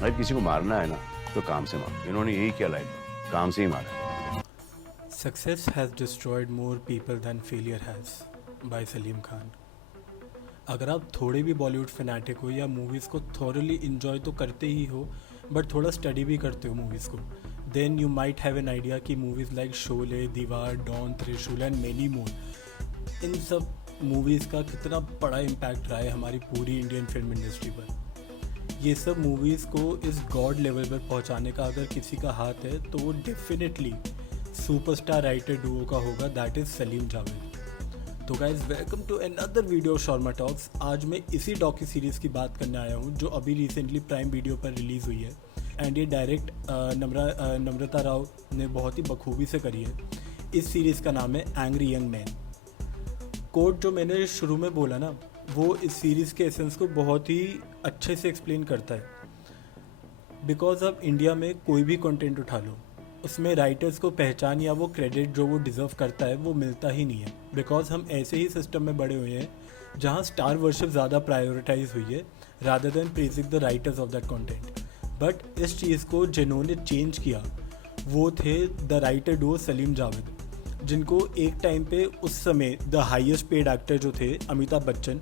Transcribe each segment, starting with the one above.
भाई किसी को मारना है ना तो काम से मार, इन्होंने यही किया लाइफ में, काम से ही मारा। Success has destroyed more people than failure has by Salim Khan. अगर आप थोड़े भी बॉलीवुड फैनाटिक हो या मूवीज़ को थॉरली इन्जॉय तो करते ही हो बट थोड़ा स्टडी भी करते हो मूवीज़ को, then you might have an idea कि मूवीज़ लाइक शोले, दीवार, डॉन, त्रिशूल एंड मेनी मोर, इन सब मूवीज़ का कितना बड़ा इम्पैक्ट रहा है हमारी पूरी इंडियन फिल्म इंडस्ट्री पर। ये सब मूवीज़ को इस गॉड लेवल पर पहुंचाने का अगर किसी का हाथ है तो वो डेफिनेटली सुपरस्टार राइटर डुओ का होगा, दैट इज़ सलीम जावेद। तो guys welcome to another video of Sharma talks. आज मैं इसी डॉक्यू सीरीज़ की बात करने आया हूँ जो अभी रिसेंटली प्राइम वीडियो पर रिलीज़ हुई है एंड ये डायरेक्ट नम्रता राव ने बहुत ही बखूबी से करी है। इस सीरीज़ का नाम है एंग्री यंग मैन। कोट जो मैंने शुरू में बोला ना, वो इस सीरीज़ के एसेंस को बहुत ही अच्छे से एक्सप्लेन करता है। बिकॉज अब इंडिया में कोई भी कंटेंट उठा लो, उसमें राइटर्स को पहचान या वो क्रेडिट जो वो डिज़र्व करता है वो मिलता ही नहीं है। बिकॉज हम ऐसे ही सिस्टम में बड़े हुए हैं जहाँ स्टार वर्शिप ज़्यादा प्रायोरिटाइज हुई है rather than praising the writers of that content. But इस चीज़ को जिन्होंने चेंज किया वो थे the writer Duo Salim Javed, जिनको एक टाइम पे उस समय द हाईएस्ट पेड एक्टर जो थे अमिताभ बच्चन,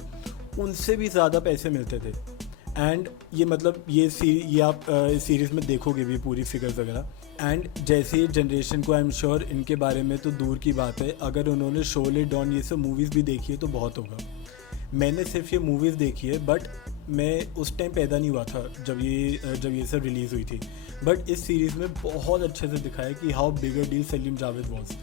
उनसे भी ज़्यादा पैसे मिलते थे। एंड ये मतलब ये आप इस सीरीज़ में देखोगे भी पूरी फिगर्स वगैरह। एंड जैसे जनरेशन को आई एम श्योर इनके बारे में तो दूर की बात है, अगर उन्होंने शोले, डॉन ये सब मूवीज़ भी देखी है तो बहुत होगा। मैंने सिर्फ ये मूवीज़ देखी है बट मैं उस टाइम पैदा नहीं हुआ था जब ये सब रिलीज़ हुई थी। बट इस सीरीज़ में बहुत अच्छे से दिखाया कि how bigger deal Salim Javed was.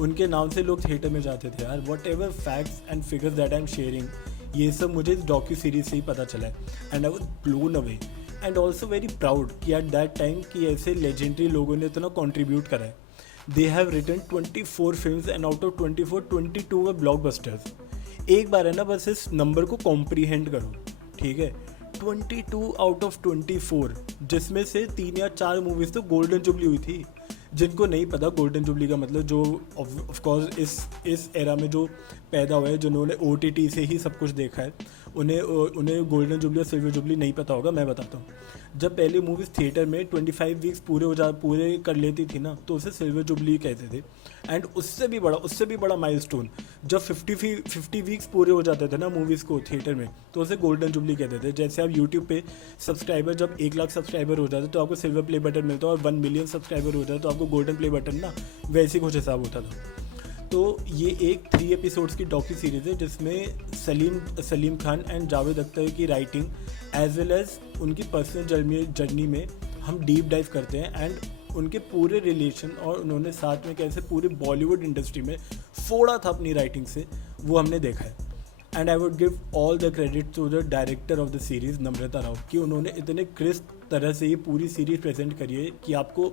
उनके नाम से लोग थिएटर में जाते थे यार। What ever facts and figures that I am sharing, ये सब मुझे इस डॉक्यू सीरीज से ही पता चला है and I was blown away and also very proud कि एट दैट टाइम कि ऐसे लेजेंडरी लोगों ने इतना कॉन्ट्रीब्यूट करा है। They have written 24 films and out of 24, 22 were blockbusters. एक बार है ना, बस इस नंबर को कॉम्प्रीहेंड करो, ठीक है। 22 आउट ऑफ 24, जिसमें से 3 या 4 मूवीज़ तो गोल्डन जुबली हुई थी। जिनको नहीं पता गोल्डन जुबली का मतलब, जो ऑफ कोर्स इस एरा में जो पैदा हुआ है, जिन्होंने OTT से ही सब कुछ देखा है, उन्हें गोल्डन जुबली और सिल्वर जुबली नहीं पता होगा। मैं बताता हूँ। जब पहले मूवीज़ थिएटर में 25 वीक्स पूरे कर लेती थी ना, तो उसे सिल्वर जुबली कहते थे। एंड उससे भी बड़ा माइलस्टोन, जब 50 वीक्स पूरे हो जाते थे ना मूवीज़ को थिएटर में, तो उसे गोल्डन जुबली कहते थे। जैसे आप यूट्यूब पे सब्सक्राइबर जब 1 लाख सब्सक्राइबर हो जाते तो आपको सिल्वर प्ले बटन मिलता, और 1 मिलियन सब्सक्राइबर हो जाते तो आपको गोल्डन प्ले बटन ना, वैसे कुछ हिसाब होता था। तो ये एक 3 एपिसोड्स की डॉक्यू सीरीज़ है जिसमें सलीम खान एंड जावेद अख्तर की राइटिंग एज वेल एज उनकी पर्सनल जर्नी में हम डीप डाइव करते हैं एंड उनके पूरे रिलेशन, और उन्होंने साथ में कैसे पूरे बॉलीवुड इंडस्ट्री में फोड़ा था अपनी राइटिंग से, वो हमने देखा है। And I would give all the credit to the director of the series Namrata Rao कि उन्होंने इतने क्रिस्प तरह से ये पूरी सीरीज़ प्रेजेंट करी है कि आपको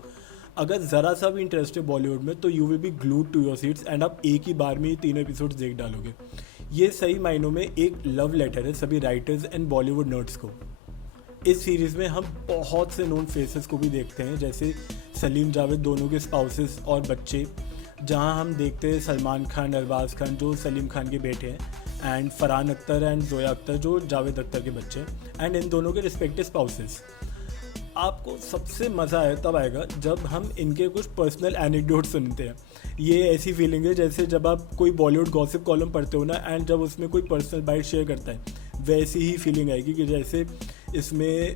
अगर ज़रा सा भी इंटरेस्ट है बॉलीवुड में तो you will be glued to your seats and आप एक ही बार में ये 3 एपिसोड्स देख डालोगे। ये सही मायनों में एक लव लेटर है सभी राइटर्स एंड बॉलीवुड नर्ड्स को। इस सीरीज़ में हम बहुत से नोन फेसेस को भी देखते हैं, जैसे सलीम जावेद दोनों के स्पाउसेस और बच्चे, जहां हम देखते हैं सलमान खान, अरबाज खान जो सलीम खान के बेटे हैं, एंड फरहान अख्तर एंड जोया अख्तर जो जावेद अख्तर के बच्चे हैं, एंड इन दोनों के रिस्पेक्टिव स्पाउसेस। आपको सबसे मज़ा आया तब आएगा जब हम इनके कुछ पर्सनल एनेक्डोट सुनते हैं। ये ऐसी फीलिंग है जैसे जब आप कोई बॉलीवुड गॉसिप कॉलम पढ़ते हो ना, एंड जब उसमें कोई पर्सनल बाइट शेयर करता है, वैसी ही फीलिंग आएगी कि जैसे इसमें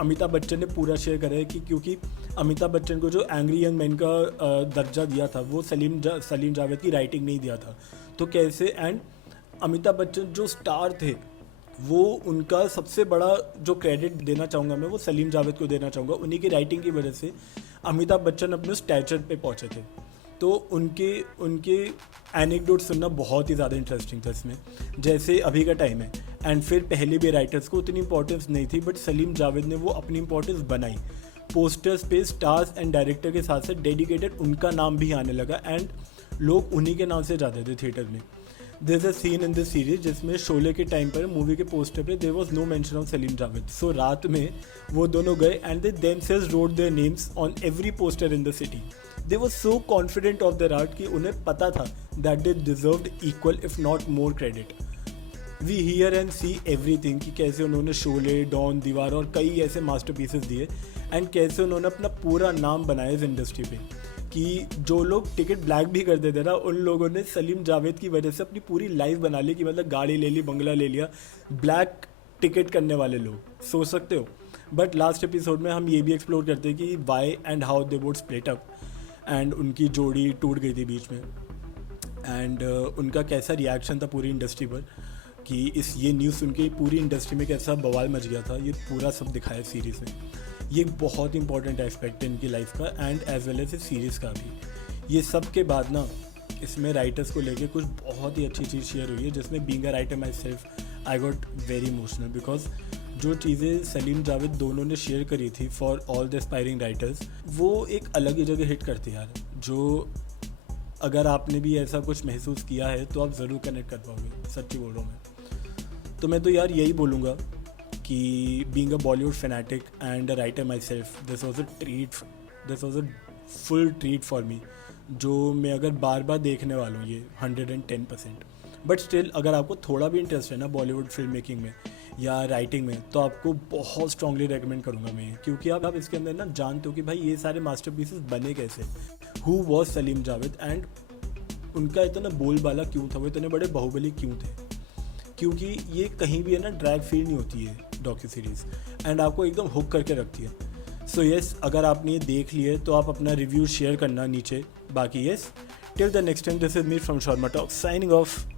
अमिताभ बच्चन ने पूरा शेयर करा है कि क्योंकि अमिताभ बच्चन को जो एंग्री यंग मैन का दर्जा दिया था वो सलीम जावेद की राइटिंग नहीं दिया था। तो कैसे, एंड अमिताभ बच्चन जो स्टार थे वो, उनका सबसे बड़ा जो क्रेडिट देना चाहूँगा मैं वो सलीम जावेद को देना चाहूँगा। उन्हीं की राइटिंग की वजह से अमिताभ बच्चन अपने स्टैचर पे पहुँचे थे। तो उनके एनेक्डोट सुनना बहुत ही ज़्यादा इंटरेस्टिंग था इसमें। जैसे अभी का टाइम है एंड फिर पहले भी राइटर्स को उतनी इंपॉर्टेंस नहीं थी, बट सलीम जावेद ने वो अपनी इंपॉर्टेंस बनाई। पोस्टर्स पे स्टार्स एंड डायरेक्टर के साथ साथ डेडिकेटेड उनका नाम भी आने लगा एंड लोग उन्हीं के नाम से जाते थे थिएटर में। There is a scene in this series जिसमें शोले के टाइम पर मूवी के पोस्टर पे there was no mention of Salim Javed. So रात में वो दोनों गए and they themselves wrote their names on every poster in the city. They were so confident of their art कि उन्हें पता था that they deserved equal if not more credit. We hear and see everything कि कैसे उन्होंने Sholay, don, दीवार और कई ऐसे मास्टरपीसेस दिए एंड कैसे उन्होंने अपना पूरा नाम बनाया इस इंडस्ट्री पे कि जो लोग टिकट ब्लैक भी कर देते ना, उन लोगों ने सलीम जावेद की वजह से अपनी पूरी लाइफ बना ली कि मतलब गाड़ी ले ली, बंगला ले लिया, ब्लैक टिकट करने वाले लोग, सोच सकते हो। बट लास्ट एपिसोड में हम ये भी एक्सप्लोर करते हैं कि why and how they would split up and उनकी जोड़ी टूट गई थी बीच में एंड उनका कैसा रिएक्शन था पूरी इंडस्ट्री पर कि ये न्यूज़ सुन के पूरी इंडस्ट्री में कैसा बवाल मच गया था। ये पूरा सब दिखाया सीरीज़ में। ये एक बहुत इंपॉर्टेंट एस्पेक्ट है इनकी लाइफ का एंड एज वेल एज इस सीरीज़ का भी। ये सब के बाद ना इसमें राइटर्स को लेके कुछ बहुत ही अच्छी चीज़ शेयर हुई है, जिसमें being a writer my self I got very emotional because जो चीज़ें सलीम जावेद दोनों ने शेयर करी थी for all the aspiring writers, वो एक अलग ही जगह हिट करती है यार। जो अगर आपने भी ऐसा कुछ महसूस किया है तो आप ज़रूर कनेक्ट कर पाओगे, सच्ची बोल रहा हूँ मैं। तो मैं तो यार यही बोलूँगा कि being a Bollywood fanatic and a writer my self, this was a full treat for me, जो मैं अगर बार बार देखने वाला हूँ ये 110%। बट स्टिल अगर आपको थोड़ा भी इंटरेस्ट है ना बॉलीवुड फिल्म मेकिंग में या राइटिंग में, तो आपको बहुत स्ट्रांगली रेकमेंड करूँगा मैं, क्योंकि आप इसके अंदर ना जानते हो कि भाई ये सारे मास्टरपीसेस बने कैसे, who was Salim Javed and उनका इतना बोलबाला क्यों था, वो इतने बड़े बाहुबली क्यों थे। क्योंकि ये कहीं भी है ना ड्रैग फील नहीं होती है डॉक्यू सीरीज़ एंड आपको एकदम हुक करके रखती है। सो येस, अगर आपने ये देख लिए तो आप अपना रिव्यू शेयर करना नीचे। बाकी yes, till the next time, this is me from Sharma talk signing off.